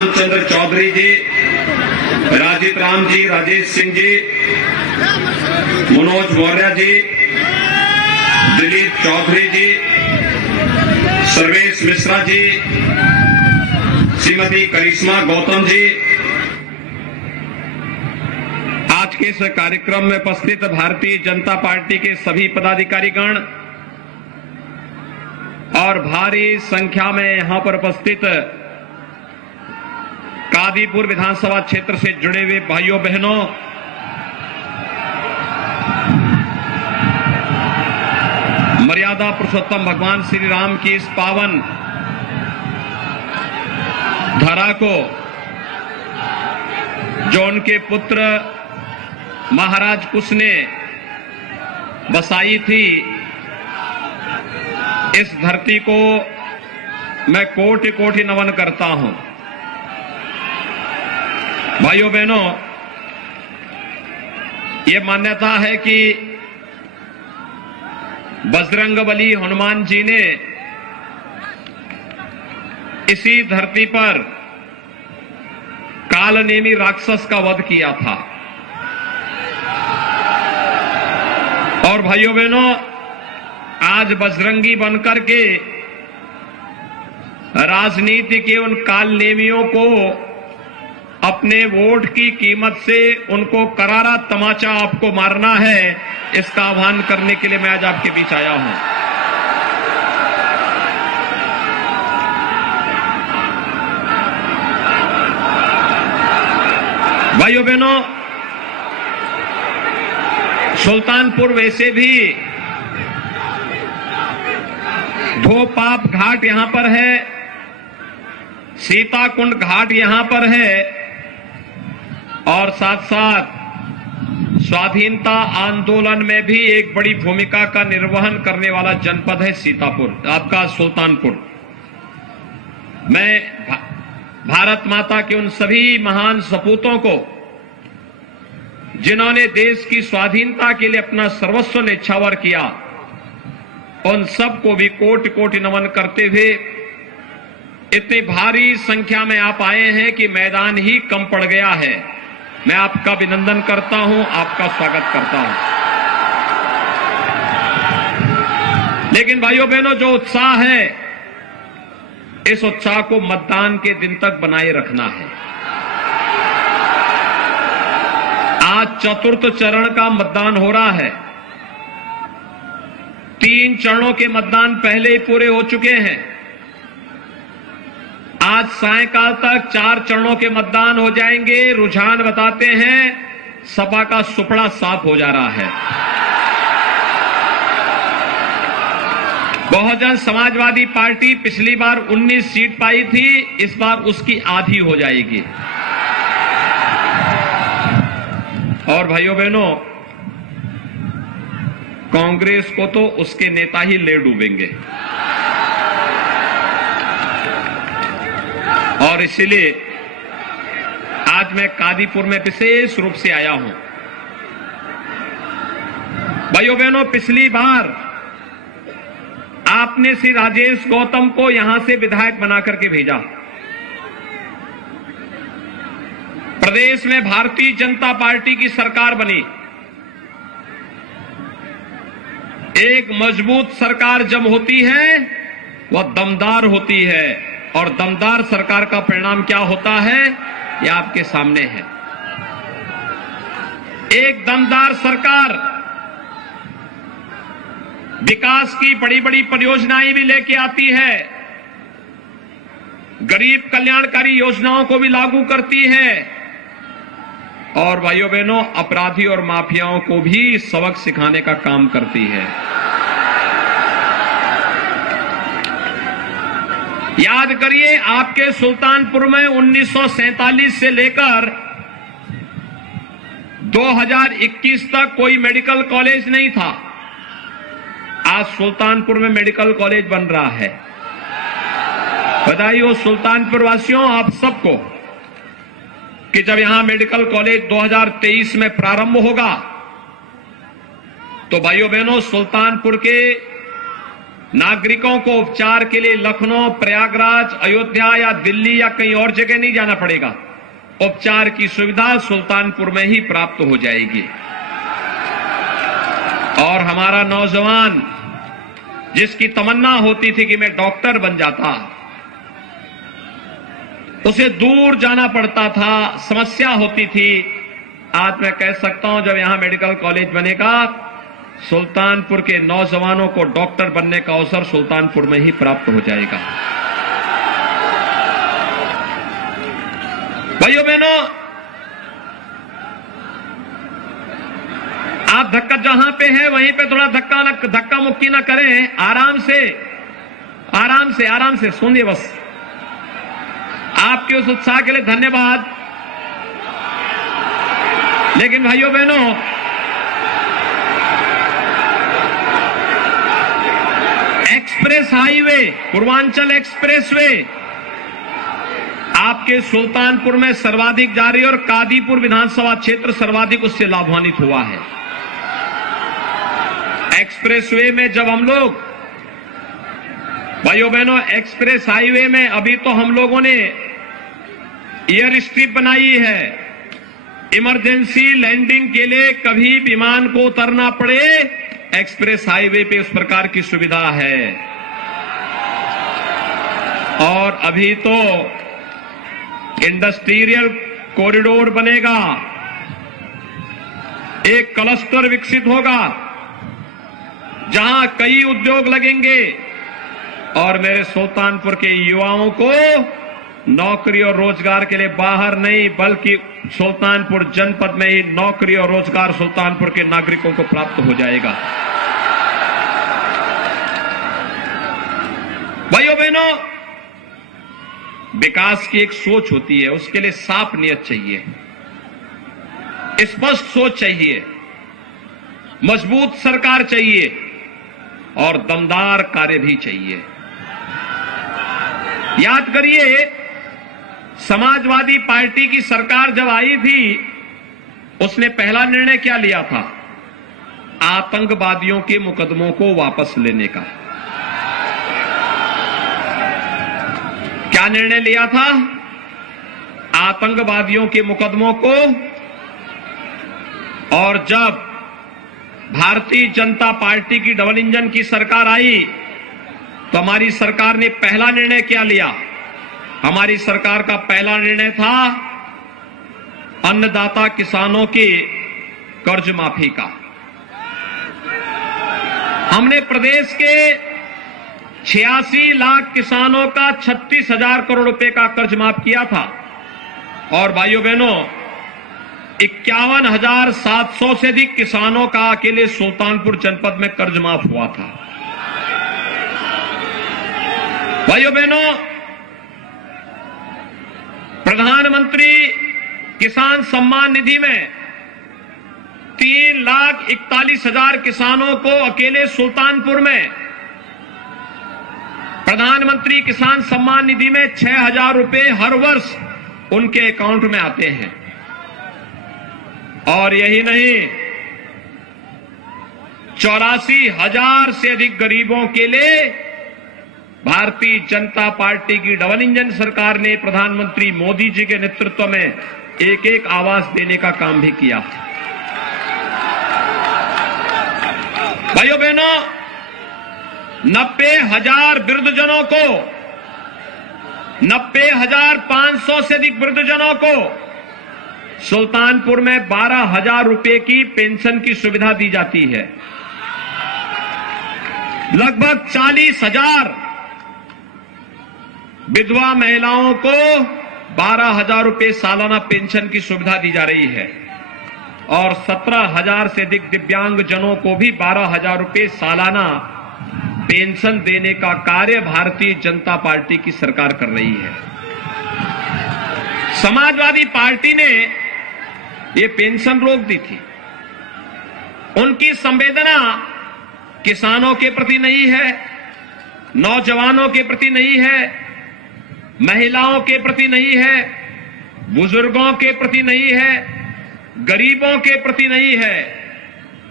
चंद्र चौधरी जी, राजीव राम जी, राजेश सिंह जी, मनोज मौर्य जी, दिलीप चौधरी जी, सर्वेश मिश्रा जी, श्रीमती करिश्मा गौतम जी। आज के इस कार्यक्रम में उपस्थित भारतीय जनता पार्टी के सभी पदाधिकारीगण और भारी संख्या में यहां पर उपस्थित कादीपुर विधानसभा क्षेत्र से जुड़े हुए भाइयों बहनों, मर्यादा पुरुषोत्तम भगवान श्री राम की इस पावन धरा को जो उनके पुत्र महाराज कुश ने बसाई थी, इस धरती को मैं कोटि कोटि नमन करता हूं। भाइयों बहनों, ये मान्यता है कि बजरंगबली हनुमान जी ने इसी धरती पर कालनेमी राक्षस का वध किया था। और भाइयों बहनों, आज बजरंगी बनकर के राजनीति के उन कालनेमियों को अपने वोट की कीमत से उनको करारा तमाचा आपको मारना है, इसका आह्वान करने के लिए मैं आज आपके बीच आया हूं। भाइयों बहनों, सुल्तानपुर वैसे भी धोपाप घाट यहां पर है, सीताकुंड घाट यहां पर है और साथ साथ स्वाधीनता आंदोलन में भी एक बड़ी भूमिका का निर्वहन करने वाला जनपद है सीतापुर, आपका सुल्तानपुर। मैं भारत माता के उन सभी महान सपूतों को जिन्होंने देश की स्वाधीनता के लिए अपना सर्वस्व न्यौछावर किया, उन सबको भी कोटि कोटि नमन करते हुए इतनी भारी संख्या में आप आए हैं कि मैदान ही कम पड़ गया है। मैं आपका अभिनंदन करता हूं, आपका स्वागत करता हूं। लेकिन भाइयों बहनों, जो उत्साह है, इस उत्साह को मतदान के दिन तक बनाए रखना है। आज चतुर्थ चरण का मतदान हो रहा है। 3 चरणों के मतदान पहले ही पूरे हो चुके हैं। आज सायंकाल तक 4 चरणों के मतदान हो जाएंगे। रुझान बताते हैं सपा का सुपड़ा साफ हो जा रहा है। बहुजन समाजवादी पार्टी पिछली बार 19 सीट पाई थी, इस बार उसकी आधी हो जाएगी। और भाइयों बहनों, कांग्रेस को तो उसके नेता ही ले डूबेंगे। और इसीलिए आज मैं कादीपुर में विशेष रूप से आया हूं। भाइयों बहनों, पिछली बार आपने श्री राजेश गौतम को यहां से विधायक बना करके भेजा। प्रदेश में भारतीय जनता पार्टी की सरकार बनी। एक मजबूत सरकार जब होती है वह दमदार होती है, और दमदार सरकार का परिणाम क्या होता है, यह आपके सामने है। एक दमदार सरकार विकास की बड़ी बड़ी परियोजनाएं भी लेके आती है, गरीब कल्याणकारी योजनाओं को भी लागू करती है, और भाइयों बहनों, अपराधी और माफियाओं को भी सबक सिखाने का काम करती है। याद करिए, आपके सुल्तानपुर में 1947 से लेकर 2021 तक कोई मेडिकल कॉलेज नहीं था। आज सुल्तानपुर में मेडिकल कॉलेज बन रहा है। बधाई हो सुल्तानपुर वासियों, आप सबको, कि जब यहां मेडिकल कॉलेज 2023 में प्रारंभ होगा तो भाइयों बहनों, सुल्तानपुर के नागरिकों को उपचार के लिए लखनऊ, प्रयागराज, अयोध्या या दिल्ली या कहीं और जगह नहीं जाना पड़ेगा। उपचार की सुविधा सुल्तानपुर में ही प्राप्त हो जाएगी। और हमारा नौजवान जिसकी तमन्ना होती थी कि मैं डॉक्टर बन जाता, उसे दूर जाना पड़ता था, समस्या होती थी। आज मैं कह सकता हूं जब यहां मेडिकल कॉलेज बनेगा, सुल्तानपुर के नौजवानों को डॉक्टर बनने का अवसर सुल्तानपुर में ही प्राप्त हो जाएगा। भाइयों बहनों, आप धक्का जहां पे है वहीं पे थोड़ा धक्का मुक्की ना करें, आराम से आराम से आराम से सुनिए बस। आपके उस उत्साह के लिए धन्यवाद। लेकिन भाइयों बहनों, एक्सप्रेस हाईवे, पूर्वांचल एक्सप्रेसवे आपके सुल्तानपुर में सर्वाधिक जारी और कादीपुर विधानसभा क्षेत्र सर्वाधिक उससे लाभान्वित हुआ है। एक्सप्रेसवे में जब हम लोग, भाइयों बहनों, एक्सप्रेस हाईवे में अभी तो हम लोगों ने एयर स्ट्रिप बनाई है। इमरजेंसी लैंडिंग के लिए कभी विमान को उतरना पड़े, एक्सप्रेस हाईवे पे उस प्रकार की सुविधा है। और अभी तो इंडस्ट्रियल कॉरिडोर बनेगा, एक क्लस्टर विकसित होगा जहां कई उद्योग लगेंगे और मेरे सुल्तानपुर के युवाओं को नौकरी और रोजगार के लिए बाहर नहीं बल्कि सुल्तानपुर जनपद में ही नौकरी और रोजगार सुल्तानपुर के नागरिकों को प्राप्त हो जाएगा। भाइयों बहनों, विकास की एक सोच होती है, उसके लिए साफ नियत चाहिए, स्पष्ट सोच चाहिए, मजबूत सरकार चाहिए और दमदार कार्य भी चाहिए। याद करिए, समाजवादी पार्टी की सरकार जब आई थी, उसने पहला निर्णय क्या लिया था? आतंकवादियों के मुकदमों को वापस लेने का। क्या निर्णय लिया था? आतंकवादियों के मुकदमों को। और जब भारतीय जनता पार्टी की डबल इंजन की सरकार आई तो हमारी सरकार ने पहला निर्णय क्या लिया? हमारी सरकार का पहला निर्णय था अन्नदाता किसानों की कर्ज माफी का। हमने प्रदेश के 86 लाख किसानों का 36,000 करोड़ रुपए का कर्ज माफ किया था। और भाइयों बहनों, 51,700 से अधिक किसानों का अकेले सुल्तानपुर जनपद में कर्ज माफ हुआ था। भाइयों बहनों, प्रधानमंत्री किसान सम्मान निधि में 3,41,000 किसानों को अकेले सुल्तानपुर में प्रधानमंत्री किसान सम्मान निधि में 6,000 रुपए हर वर्ष उनके अकाउंट में आते हैं। और यही नहीं, 84,000 से अधिक गरीबों के लिए भारतीय जनता पार्टी की डबल इंजन सरकार ने प्रधानमंत्री मोदी जी के नेतृत्व में एक एक आवास देने का काम भी किया। भाइयों बहनों, 90,000 वृद्धजनों को, 90,500 से अधिक वृद्धजनों को सुल्तानपुर में 12,000 रुपए की पेंशन की सुविधा दी जाती है। लगभग 40,000 विधवा महिलाओं को 12,000 रुपए सालाना पेंशन की सुविधा दी जा रही है। और 17,000 से अधिक दिव्यांग जनों को भी 12,000 रुपए सालाना पेंशन देने का कार्य भारतीय जनता पार्टी की सरकार कर रही है। समाजवादी पार्टी ने ये पेंशन रोक दी थी। उनकी संवेदना किसानों के प्रति नहीं है, नौजवानों के प्रति नहीं है, महिलाओं के प्रति नहीं है, बुजुर्गों के प्रति नहीं है, गरीबों के प्रति नहीं है।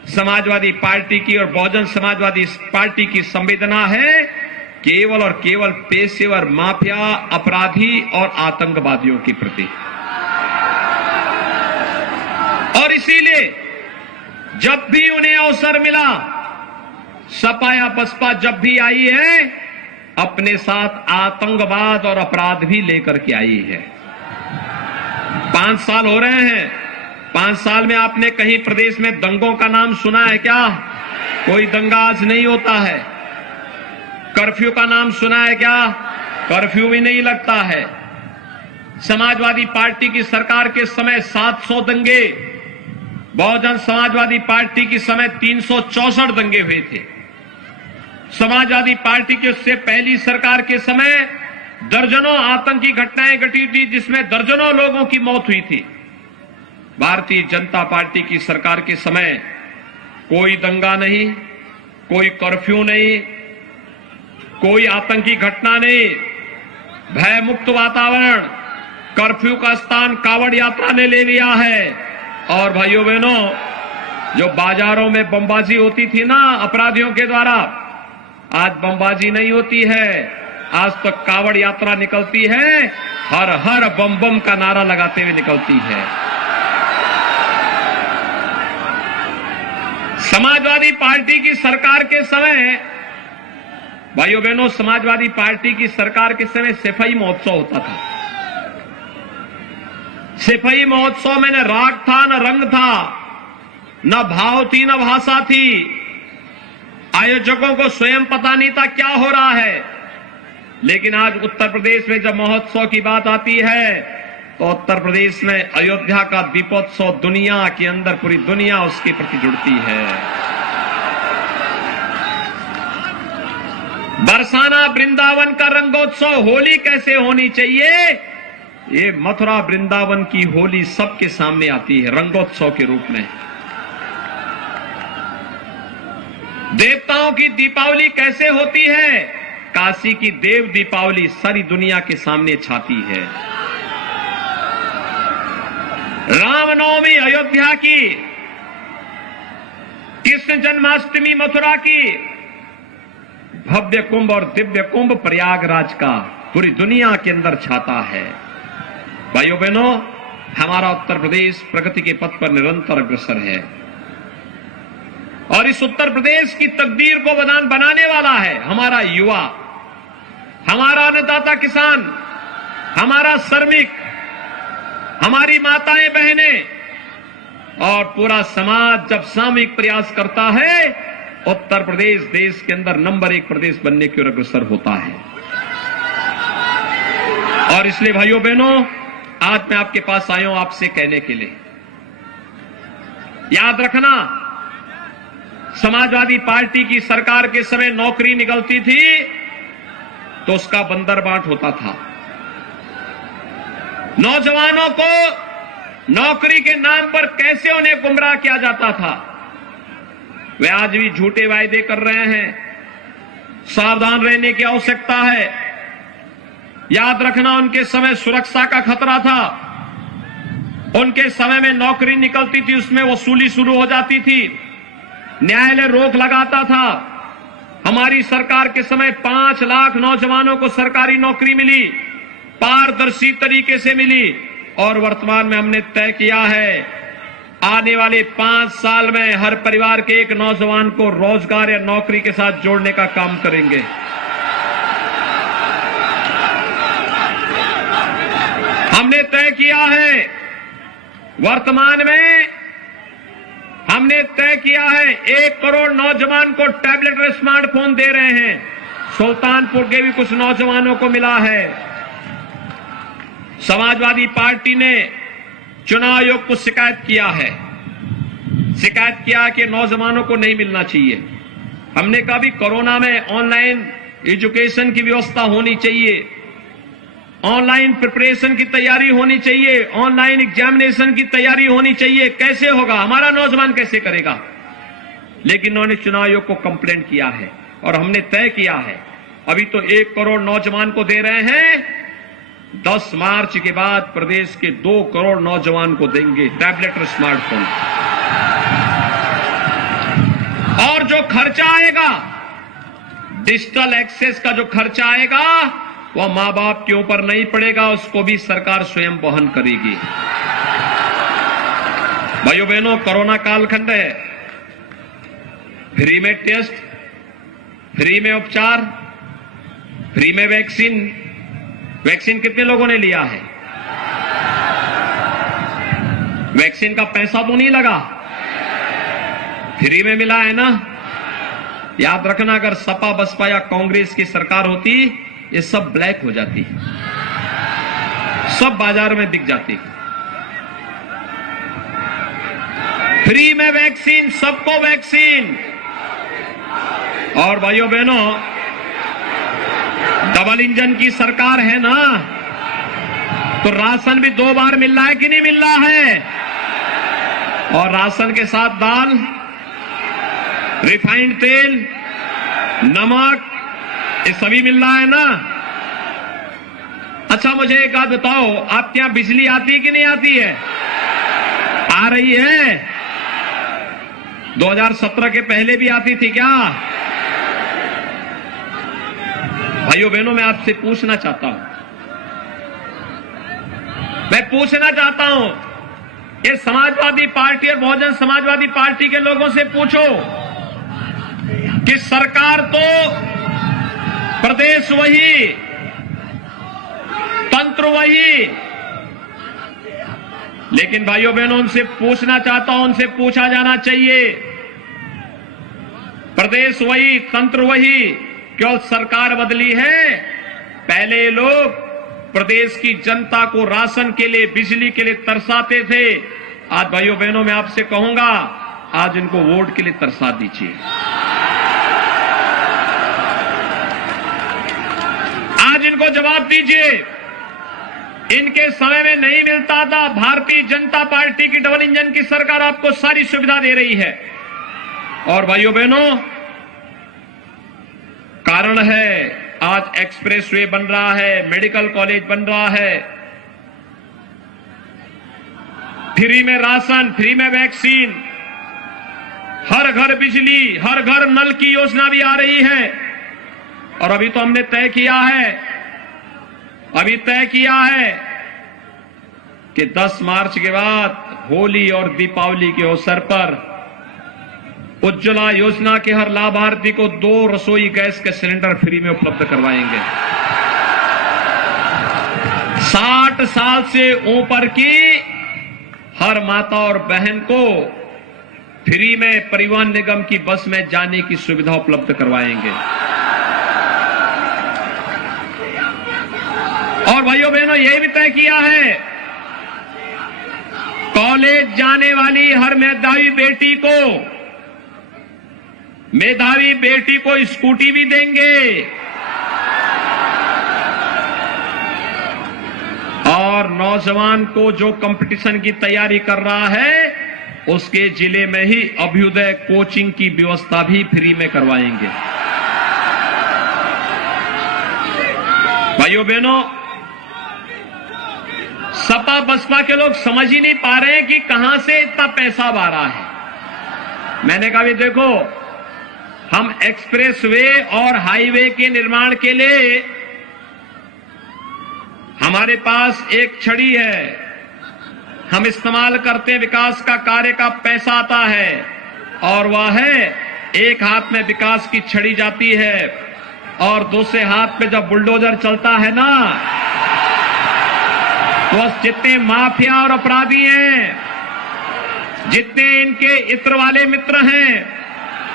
समाजवादी पार्टी की और बहुजन समाजवादी पार्टी की संवेदना है केवल और केवल पेशेवर माफिया, अपराधी और आतंकवादियों के प्रति। और इसीलिए जब भी उन्हें अवसर मिला, सपा या बसपा जब भी आई है, अपने साथ आतंकवाद और अपराध भी लेकर के आई है। 5 साल हो रहे हैं, 5 साल में आपने कहीं प्रदेश में दंगों का नाम सुना है क्या? कोई दंगा आज नहीं होता है। कर्फ्यू का नाम सुना है क्या? कर्फ्यू भी नहीं लगता है। समाजवादी पार्टी की सरकार के समय 700 दंगे, बहुजन समाजवादी पार्टी की समय 364 दंगे हुए थे। समाजवादी पार्टी की उससे पहली सरकार के समय दर्जनों आतंकी घटनाएं घटी थी, जिसमें दर्जनों लोगों की मौत हुई थी। भारतीय जनता पार्टी की सरकार के समय कोई दंगा नहीं, कोई कर्फ्यू नहीं, कोई आतंकी घटना नहीं, भय मुक्त वातावरण। कर्फ्यू का स्थान कावड़ यात्रा ने ले लिया है। और भाइयों बहनों, जो बाजारों में बमबाजी होती थी ना अपराधियों के द्वारा, आज बमबाजी नहीं होती है। आज तो कावड़ यात्रा निकलती है, हर हर बम बम का नारा लगाते हुए निकलती है। समाजवादी पार्टी की सरकार के समय, भाइयों बहनों, समाजवादी पार्टी की सरकार के समय सिपाही महोत्सव होता था। सिपाही महोत्सव में न राग था, न रंग था, न भाव थी, न भाषा थी। आयोजकों को स्वयं पता नहीं था क्या हो रहा है। लेकिन आज उत्तर प्रदेश में जब महोत्सव की बात आती है, तो उत्तर प्रदेश में अयोध्या का दीपोत्सव दुनिया के अंदर पूरी दुनिया उसके प्रति जुड़ती है। बरसाना वृंदावन का रंगोत्सव होली कैसे होनी चाहिए, ये मथुरा वृंदावन की होली सबके सामने आती है रंगोत्सव के रूप में। देवताओं की दीपावली कैसे होती है, काशी की देव दीपावली सारी दुनिया के सामने छाती है। रामनवमी अयोध्या की, कृष्ण जन्माष्टमी मथुरा की, भव्य कुंभ और दिव्य कुंभ प्रयागराज का पूरी दुनिया के अंदर छाता है। भाइयों बहनों, हमारा उत्तर प्रदेश प्रगति के पथ पर निरंतर अग्रसर है और इस उत्तर प्रदेश की तकदीर को बनाने वाला है हमारा युवा, हमारा अन्नदाता किसान, हमारा श्रमिक, हमारी माताएं बहनें और पूरा समाज जब सामूहिक प्रयास करता है, उत्तर प्रदेश देश के अंदर नंबर 1 प्रदेश बनने की ओर अग्रसर होता है। और इसलिए भाइयों बहनों, आज मैं आपके पास आया हूं आपसे कहने के लिए, याद रखना, समाजवादी पार्टी की सरकार के समय नौकरी निकलती थी तो उसका बंदरबाट होता था। नौजवानों को नौकरी के नाम पर कैसे उन्हें गुमराह किया जाता था, वे आज भी झूठे वायदे कर रहे हैं। सावधान रहने की आवश्यकता है। याद रखना, उनके समय सुरक्षा का खतरा था। उनके समय में नौकरी निकलती थी, उसमें वसूली शुरू हो जाती थी, न्यायालय रोक लगाता था। हमारी सरकार के समय 5 लाख नौजवानों को सरकारी नौकरी मिली, पारदर्शी तरीके से मिली। और वर्तमान में हमने तय किया है आने वाले 5 साल में हर परिवार के एक नौजवान को रोजगार या नौकरी के साथ जोड़ने का काम करेंगे। हमने तय किया है, वर्तमान में हमने तय किया है 1 करोड़ नौजवान को टैबलेट और स्मार्टफोन दे रहे हैं। सुल्तानपुर के भी कुछ नौजवानों को मिला है। समाजवादी पार्टी ने चुनाव आयोग को शिकायत किया कि नौजवानों को नहीं मिलना चाहिए। हमने कहा भी कोरोना में ऑनलाइन एजुकेशन की व्यवस्था होनी चाहिए, ऑनलाइन प्रिपरेशन की तैयारी होनी चाहिए, ऑनलाइन एग्जामिनेशन की तैयारी होनी चाहिए। कैसे होगा, हमारा नौजवान कैसे करेगा? लेकिन उन्होंने चुनाव आयोग को कंप्लेंट किया है और हमने तय किया है अभी तो 1 करोड़ नौजवान को दे रहे हैं, 10 मार्च के बाद प्रदेश के 2 करोड़ नौजवान को देंगे टैबलेट और स्मार्टफोन। जो खर्चा आएगा, डिजिटल एक्सेस का जो खर्चा आएगा, वह मां बाप के ऊपर नहीं पड़ेगा, उसको भी सरकार स्वयं वहन करेगी। भाइयों बहनों, कोरोना कालखंड है। फ्री में टेस्ट, फ्री में उपचार, फ्री में वैक्सीन। वैक्सीन कितने लोगों ने लिया है? वैक्सीन का पैसा तो नहीं लगा, फ्री में मिला है ना। याद रखना, अगर सपा बसपा या कांग्रेस की सरकार होती, ये सब ब्लैक हो जाती, सब बाजार में बिक जाती। फ्री में वैक्सीन, सबको वैक्सीन। और भाइयों बहनों, डबल इंजन की सरकार है ना, तो राशन भी 2 बार मिल रहा है कि नहीं मिल रहा है? और राशन के साथ दाल, रिफाइंड तेल, नमक, ये सभी मिल रहा है ना। अच्छा, मुझे एक बात बताओ, आपके यहां बिजली आती है कि नहीं आती है? आ रही है? 2017 के पहले भी आती थी क्या? भाइयों बहनों, मैं आपसे पूछना चाहता हूं, ये समाजवादी पार्टी और बहुजन समाजवादी पार्टी के लोगों से पूछो कि सरकार तो प्रदेश वही, तंत्र वही, लेकिन भाइयों बहनों, उनसे पूछना चाहता हूं, उनसे पूछा जाना चाहिए, प्रदेश वही, तंत्र वही, क्यों सरकार बदली है? पहले ये लोग प्रदेश की जनता को राशन के लिए, बिजली के लिए तरसाते थे। आज भाइयों बहनों, मैं आपसे कहूंगा, आज इनको वोट के लिए तरसा दीजिए। आज इनको जवाब दीजिए। इनके समय में नहीं मिलता था। भारतीय जनता पार्टी की डबल इंजन की सरकार आपको सारी सुविधा दे रही है। और भाइयों बहनों, कारण है, आज एक्सप्रेसवे बन रहा है, मेडिकल कॉलेज बन रहा है, फ्री में राशन, फ्री में वैक्सीन, हर घर बिजली, हर घर नल की योजना भी आ रही है। और अभी तो हमने तय किया है कि 10 मार्च के बाद होली और दीपावली के अवसर पर उज्ज्वला योजना के हर लाभार्थी को 2 रसोई गैस के सिलेंडर फ्री में उपलब्ध करवाएंगे। 60 साल से ऊपर की हर माता और बहन को फ्री में परिवहन निगम की बस में जाने की सुविधा उपलब्ध करवाएंगे। और भाइयों बहनों, यह भी तय किया है, कॉलेज जाने वाली हर मेधावी बेटी को स्कूटी भी देंगे। और नौजवान को जो कंपटीशन की तैयारी कर रहा है, उसके जिले में ही अभ्युदय कोचिंग की व्यवस्था भी फ्री में करवाएंगे। भाइयों बहनों, सपा बसपा के लोग समझ ही नहीं पा रहे हैं कि कहां से इतना पैसा आ रहा है। मैंने कहा, देखो, हम एक्सप्रेसवे और हाईवे के निर्माण के लिए हमारे पास एक छड़ी है, हम इस्तेमाल करते हैं, विकास का कार्य का पैसा आता है, और वह है, एक हाथ में विकास की छड़ी जाती है और दूसरे हाथ में जब बुलडोजर चलता है ना, तो जितने माफिया और अपराधी हैं, जितने इनके इत्र वाले मित्र हैं,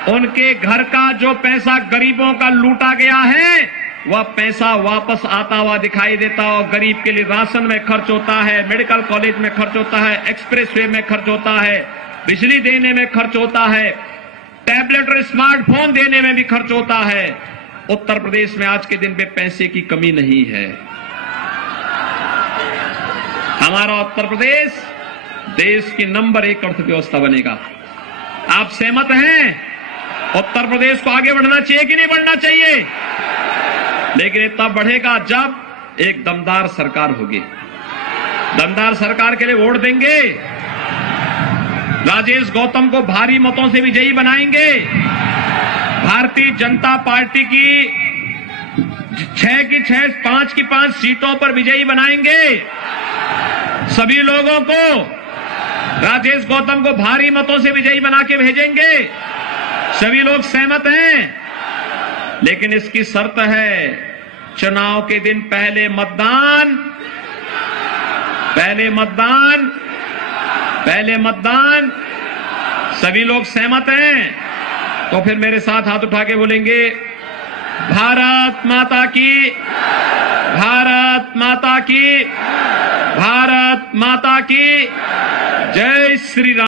उनके घर का जो पैसा गरीबों का लूटा गया है, वह पैसा वापस आता हुआ दिखाई देता है। और गरीब के लिए राशन में खर्च होता है, मेडिकल कॉलेज में खर्च होता है, एक्सप्रेसवे में खर्च होता है, बिजली देने में खर्च होता है, टैबलेट और स्मार्टफोन देने में भी खर्च होता है। उत्तर प्रदेश में आज के दिन पे पैसे की कमी नहीं है। हमारा उत्तर प्रदेश देश की नंबर 1 अर्थव्यवस्था बनेगा। आप सहमत हैं? उत्तर प्रदेश को आगे बढ़ना चाहिए कि नहीं बढ़ना चाहिए? लेकिन इतना बढ़ेगा जब एक दमदार सरकार होगी। दमदार सरकार के लिए वोट देंगे? राजेश गौतम को भारी मतों से विजयी बनाएंगे। भारतीय जनता पार्टी की 6 की 6, 5 की 5 सीटों पर विजयी बनाएंगे। सभी लोगों को राजेश गौतम को भारी मतों से विजयी बना के भेजेंगे। सभी लोग सहमत हैं, लेकिन इसकी शर्त है चुनाव के दिन पहले मतदान। सभी लोग सहमत हैं तो फिर मेरे साथ हाथ उठा के बोलेंगे, भारत माता की, भारत माता की, भारत माता की जय श्री राम।